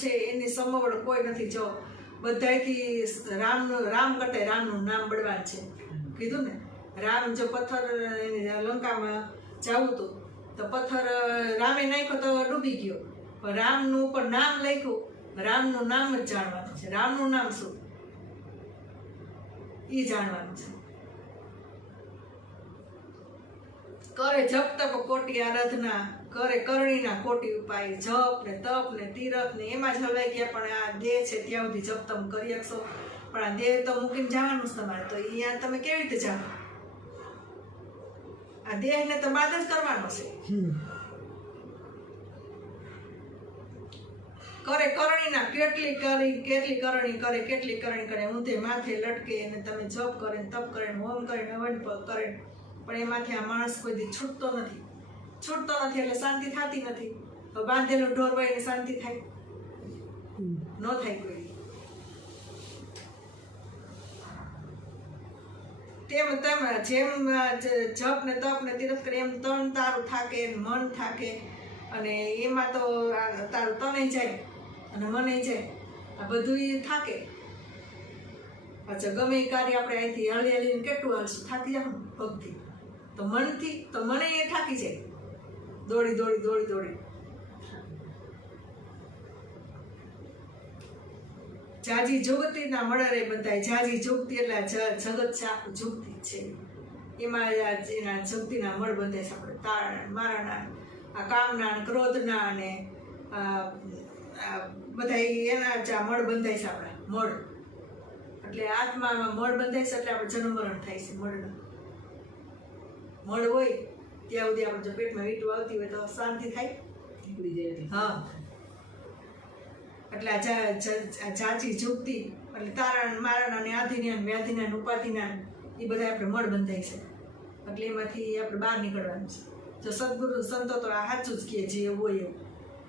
છે એની સમવડ કોઈ નથી. જો બધાયથી રામ કરતા રામનું નામ બળવાન છે. કીધું ને, રામ જો પથ્થર લંકામાં જવું હતું તો પથ્થર રામે નાખ્યો તો ડૂબી ગયો, પણ રામનું ઉપર નામ લખ્યું. રામનું નામ જ જાણવાનું છે. રામનું નામ શું એ જાણવાનું છે. કરે જપ તપ કોટી આરાધના, કરે કરણીના કોટી ઉપાય. જપ ને તપ ને તીરથ ને એમાં જ હલવાઈ ગયા. પણ આ દેહ છે ત્યાં સુધી જપ તમ કરી શકશો, પણ આ દેહ તો મૂકીને જવાનું જ તમારે. તો અહીંયા તમે કેવી રીતે જાણો? આ દેહને તો બાદ જ કરવાનો છે. કરે કરણીના કેટલી કરણી કરે, કેટલી કરણી કરે. ઊંધે માથે લટકે અને તમે જપ કરે તપ કરે હોમ કરે હવન કરે, પણ એમાંથી આ માણસ કોઈ દી છૂટતો નથી. એટલે શાંતિ થતી નથી. તો બાંધેલું ઢોર હોય એને શાંતિ થાય? ન થાય કોઈ. તેમ જેમ જપ ને તપ ને તીરથ કરે એમ તન તારું થાકે, મન થાકે, અને એમાં તો તારું તને જાય અને મને જાય. આ બધું થાકે. અચ્છા, ગમે એ કાર્ય આપણે અહીંથી હળી હળીને કેટલું હાલશું, થાકી જાવ પગથી. તો મનથી તો મને એ થાકી જાય, દોડી. જાજી જુગતીના મળરે બંધાય. જાજી જુગતી એટલે જગત છે આખું જુગતી છે. એમાં એના જુગતીના મળ બંધાય છે. આપણે તારણા મારાના, આ કામના ક્રોધના અને બધા એના જ મળ બંધાય છે. આપણા મળ એટલે આત્મામાં મળ બંધાય છે. એટલે આપણે જન્મ મરણ થાય છે. મળ હોય ત્યાં સુધી આપણે જો પેટમાં વીંટું આવતી હોય તો શાંતિ થાય. હા, એટલે જાજી જુગતી એટલે તારણ મારણ અને આધિના વ્યાધિના ઉપાધિના એ બધા આપણે મળ બંધાય છે. એટલે એમાંથી આપણે બહાર નીકળવાનું છે. જો સદગુરુ સંતો તો આ સાચું જ કહે, જે એવું હોય એવું.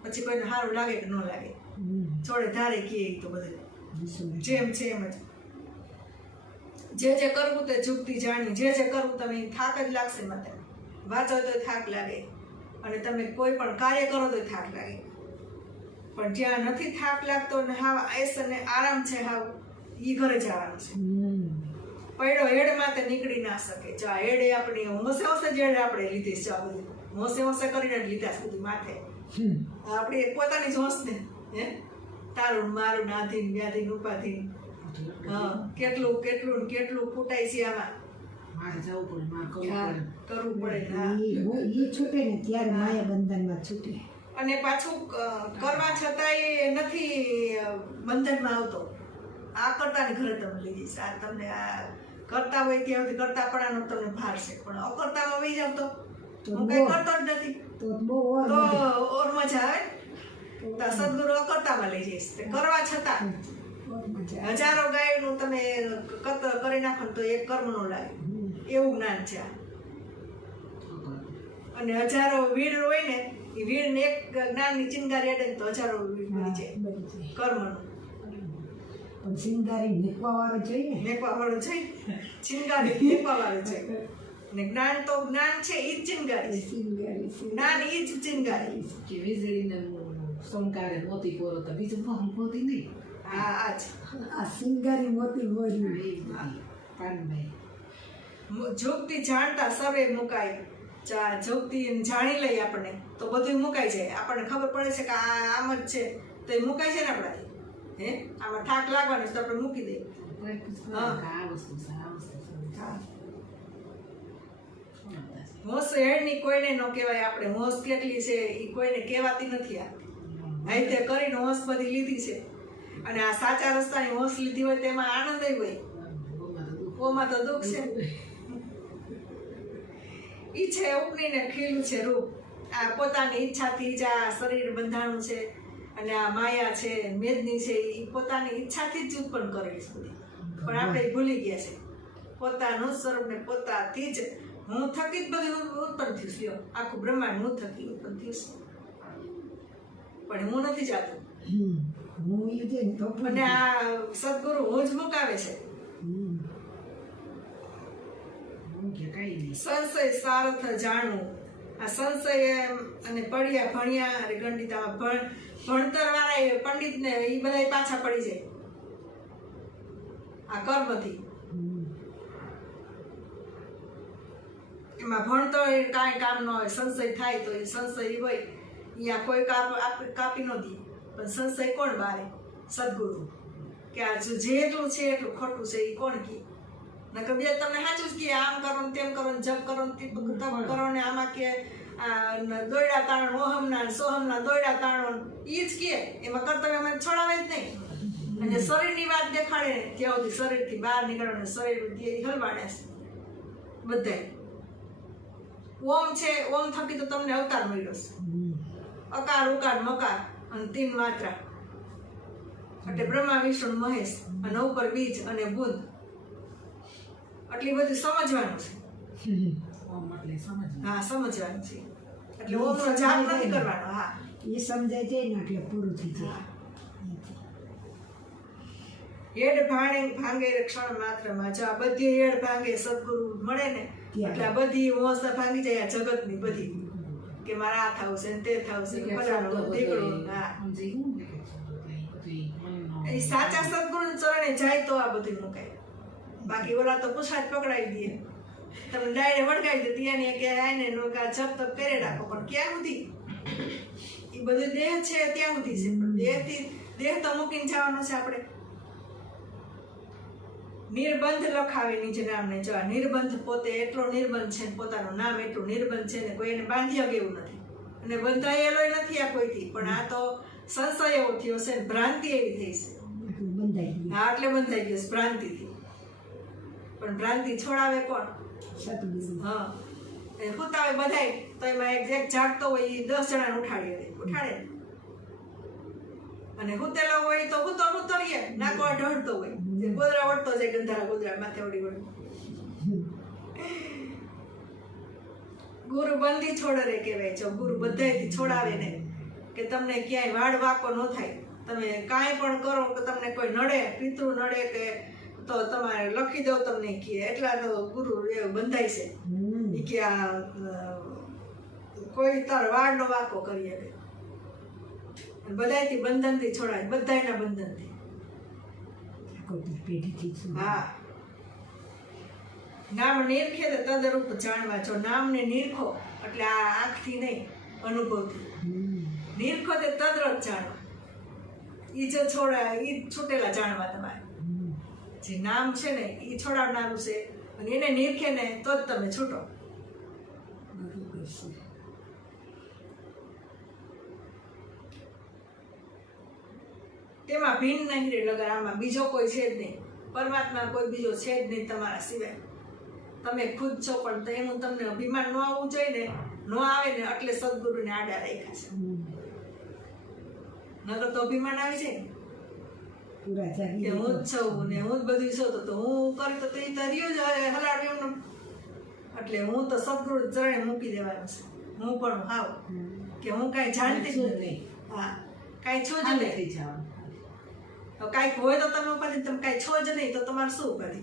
પછી કોઈને સારું લાગે કે ન લાગે, છોડે ધારે કહે તો બધું જેમ છે એમ જ. જે કરવું તે જુગતી જાણી. જે કરવું તમે થાક જ લાગશે. માત્ર વાંચો તો થાક લાગે, અને તમે કોઈ પણ કાર્ય કરો તો થાક લાગે. પણ જ્યાં નથી થાક લાગતો ને હાવ આયસ અને આરામ છે, હાવ ઈ ઘરે જવાનું છે. પડ્યો હેડમાં તે નીકળી ના શકે. જો આ હેડે આપણી હોશે જેડે આપણે લીધી છે. આ બધું હોશે કરીને જ લીધા છે બધું માથે. આપણી પોતાની જ હોશ ને, હે તારું મારું નાધીન વ્યાધીન ઉપાધીન. હા, કેટલું ફૂટાય છે આમાં. કરવું પડે. છૂટે ને ત્યારે માયા બંધનમાં છૂટે. અને પાછું કરવા છતાંય નથી બંધનમાં આવતો. આ કરતાની ઘરે તમે લીધી છે. આ તમને આ કરતા હોય ત્યાં સુધી કરતાપણાનો તમને ભાર છે, પણ અકર્તામાં વહી જાવ તો હું કઈ કરતો જ નથી તો ઓર મજા આવે. તો સદગુરુ અકર્તામાં લઈ જઈશ. કરવા છતાં હજારો ગાયનું તમે કરી નાખો તો એક કર્મ નો લાગે એવું જ્ઞાન છે. અને હજારો વીડ હોય ને, એ વીડ ને એક જ્ઞાનની ચિનગારી અડે ને તો હજારો વીડ મળી જાય કર્મનું. પણ ચિનગારી મેકવા વાળો જોઈએ, ચિનગારી મેકવા વાળો છે. ને જ્ઞાન તો જ્ઞાન છે, ઈ જ ચિનગારી. જ્ઞાન ઈ જ ચિનગારી. વીજળીને સંકારે મોતી પોરો તો બીજું મોતી નહીં. આ સિંગારી મોતી બોલી. જોગતી જાણતા સર્વે મુકાય. જોગતી જાણી લઈએ આપણે તો બધું મુકાઈ જાય. આપણને ખબર પડે છે કે આમ જ છે તો એ મુકાય છે ને આપણાથી. હે આમાં થાક લાગવાનો તો આપણે મૂકી દઈએ. હોશ હેડની કોઈને ન કહેવાય. આપણે હોશ કેટલી છે એ કોઈને કહેવાતી નથી. આ તે કરીને હોશ બધી લીધી છે, અને આ સાચા રસ્તાની હોશ લીધી હોય તેમાં આનંદ હોય, ઓમાં તો દુઃખ છે. ઈ છે ઉપનીને ખીલું છે રૂપ. આ પોતાની ઈચ્છાથી જ આ શરીર બંધાણું છે, અને આ માયા છે મેદની છે એ પોતાની ઈચ્છાથી જ ઉત્પન્ન કરેલી છે બધી. પણ આપણે ભૂલી ગયા છે પોતાનું સ્વરૂપ ને પોતાથી જ. હું થકી જ બધું ઉત્પન્ન થયું છે. આખું બ્રહ્માંડ હું થકી ઉત્પન્ન થયું છે, પણ હું નથી જાતું. અને આ સદગુરુ હું જ મુકાવે છે. સંશય સાર્થ જાણવું. આ સંશય અને પડ્યા ભણ્યા અરે ગંડિતામાં ભણતર વાળા પંડિત ને એ બધા પાછા પડી જાય આ કર્મથી. એમાં ભણતો કાંઈ કામ ન હોય, સંશય થાય તો એ સંશય હોય એ આ કોઈ કાપી ન દે, પણ સંશય કોણ બારે? સદગુરુ. કે આ જેટલું છે એટલું ખોટું છે એ કોણ કહે? નકર બે તમને સાચું જ કહે, આમ કરો ને તેમ કરો ને જપ કરો ને તપ કરો ને આમાં કે દોયડા તાણો ઓહમના સોહમના દોયડા તાણો એ જ કહે. એમાં કર્તવ્ય અમે છોડાવે જ નહીં. અને શરીરની વાત દેખાડે ને ત્યાં સુધી શરીરથી બહાર નીકળે ને શરીર હલવાડે છે બધાય. ઓમ છે, ઓમ થકી તો તમને અવતાર મળ્યો છે. અકાર ઉકાર મકાર અને 3 માત્રા એટલે બ્રહ્મા વિષ્ણુ મહેશ અને ઉપર બીજ અને બુદ્ધ. આટલી બધી સમજવાનું છે. હા સમજવાનું છે. એટલે ઓમનો જાપ નથી કરવાનો. હા એ સમજાય જાય ને એટલે પૂરું થઈ જાય. એડ ભાંગે ક્ષણ માત્રમાં. જો આ બધી એડ ભાંગે સદગુરુ મળે ને એટલે આ બધી હોશ ભાંગી જાય આ જગતની બધી, કે મારે આ થવું છે ને તે થવું છે ફલાણું ઢીકણું. હા એ સાચા સદગુરુ ચરણે જાય તો આ બધું મુકાય. બાકી ઓલા તો પૂછાજ પકડાવી દે, તમે ડાયરે વળગાવી દે ત્યાંને કે આને નો કા જપ તપ કરી રાખો. પણ ક્યાં સુધી? એ બધું દેહ છે ત્યાં સુધી છે, પણ દેહ તો મૂકીને જવાનો છે આપણે. નિર્બંધ લખાવે નિજ નામને. જો નિર્બંધ પોતે એટલો નિર્બંધ છે, પોતાનું નામ એટલું નિર્બંધ છે ને કોઈ એને બાંધી શકે એવું નથી, અને બંધાયેલો નથી આ કોઈથી. પણ આ તો સંશય એવો થયો છે, ભ્રાંતિ એવી થઈ છે. હા એટલે બંધાઈ ગયો ભ્રાંતિથી. પણ ભ્રાંતિ છોડાવે કોણ? સદગુરુ. હા એ હુતાવે બધાય તો એમાં એક જાગતો હોય એ 10 જણાને ઉઠાડે અને હુતેલો હોય તો હુતો રહીએ, નાકો ઢળતો હોય, ગોદરા વળતો જાય, ગંધારા ગોદરા માથે વળી. ગુરુ બંધી છોડરે કહેવાય. જો ગુરુ બધાયથી છોડાવે ને કે તમને ક્યાંય વાડ વાકો ન થાય, તમે કાંઈ પણ કરો કે તમને કોઈ નડે, પિતૃ નડે કે તો તમારે લખી દો તમને કહે. એટલા તો ગુરુ એવું બંધાય છે કે આ કોઈ તાર વાડનો વાકો કરી શકે. બધાયથી બંધનથી છોડાય, બધાયના બંધનથી. હા નામ નિરખે તો તદરૂપ જાણવા. જો નામને નિરખો એટલે આ આંખથી નહીં અનુભવથી નિરખો તે તદરૂપ જાણવા. ઈ જો છોડા ઈ છૂટેલા જાણવા. તમારે જે નામ છે ને ઈ છોડાવનારું છે, અને એને નિરખે ને તો જ તમે છૂટો. તેમાં ભિન્ન નહીં રે લગર. આમાં બીજો કોઈ છે જ નહીં, પરમાત્મા કોઈ બીજો છે જ નહીં તમારા સિવાય. તમે ખુદ છો, પણ એનું તમને અભિમાન ન આવવું જોઈએ ને, ન આવે ને એટલે સદગુરુને આડા રાખ્યા છે. નકર તો અભિમાન આવી જાય ને કે હું જ છું ને હું જ બધું છું, તો હું કરી તો એ તર્યું જ હલાડ્યું. એટલે હું તો સદગુરુ ચરણે મૂકી દેવાનું છે. હું પણ હાવ કે હું કાંઈ જાણતી જ નથી. હા કાંઈ છું જ નહીં. તો કાંઈક હોય તો તમે ઉપાધિ, તમે કાંઈ છો જ નહીં તો તમારે શું ઉપાધિ?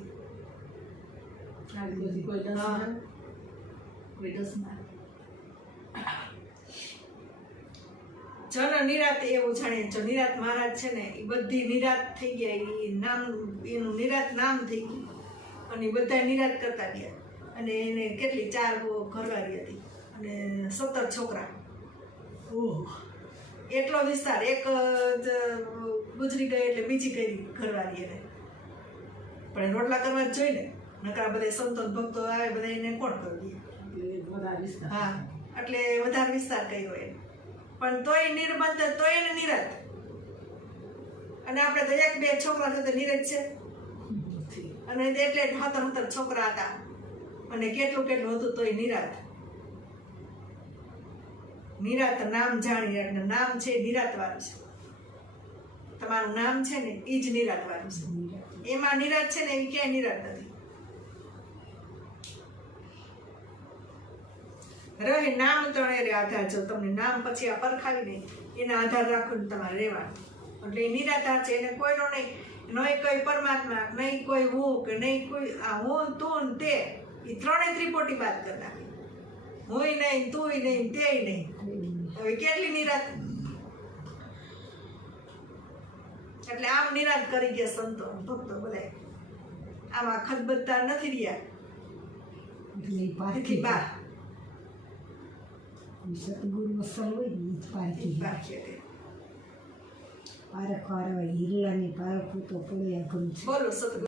જન નિરાત એવું જાણીએ. જો નિરાત મહારાજ છે ને એ બધી નિરાત થઈ ગયા. એ નામ એનું નિરાત નામ થઈ ગયું અને બધા નિરાત કરતા ગયા. અને એને કેટલી 4 ઘરવાળી હતી અને 17 છોકરા. ઓહ એટલો વિસ્તાર. એક ગુજરી ગઈ એટલે બીજી કઈ ઘરવાળી એને. પણ રોટલા કરવા જ જોઈએ ને, નકરા બધા સંતો ભક્તો આવે બધા એને કોણ કરી દે? હા એટલે વધારે વિસ્તાર કર્યો એને. પણ તોય નિર્બંધ, તોય એને નિરાત. અને આપણે તો 1-2 છોકરા સાથે નિરજ છે. અને એટલે 17 છોકરા હતા અને કેટલું હતું તોય નિરાત. નિરાત નામ જાણી. એટલે નામ છે નિરાત વાળું છે. તમારું નામ છે ને એ જ નિરાત વાળું છે. એમાં નિરાત છે ને એવી ક્યાંય નિરાત નથી. રહે નામ ત્રણે આધાર. જો તમને નામ પછી આ પરખાવી નહીં એના આધાર રાખીને તમારે રહેવાનું. એટલે એ નિરાધાર છે. એને કોઈનો નહીં, નહીં કોઈ પરમાત્મા, નહીં કોઈ હું, કે નહીં કોઈ આ હું તું તે. એ ત્રણે ત્રિપોટી બાદ કરી નાખી. હુંય નહીં, તુંય નહીં, તેય નહીં. હવે કેટલી નિરાત? એટલે આમ નિરાંત કરી ગયા સંતો ભક્તો બધા આમાં ખદબદતા નથી રહ્યા એટલે એ તેથી પારખી બાર સતગુરુ અસલ હોય ને એ જ પારખી બાકી હતી. પારખવાર હોય હિરલાની પારખું તો પડે અઘરું છે બોલો સતગુરુ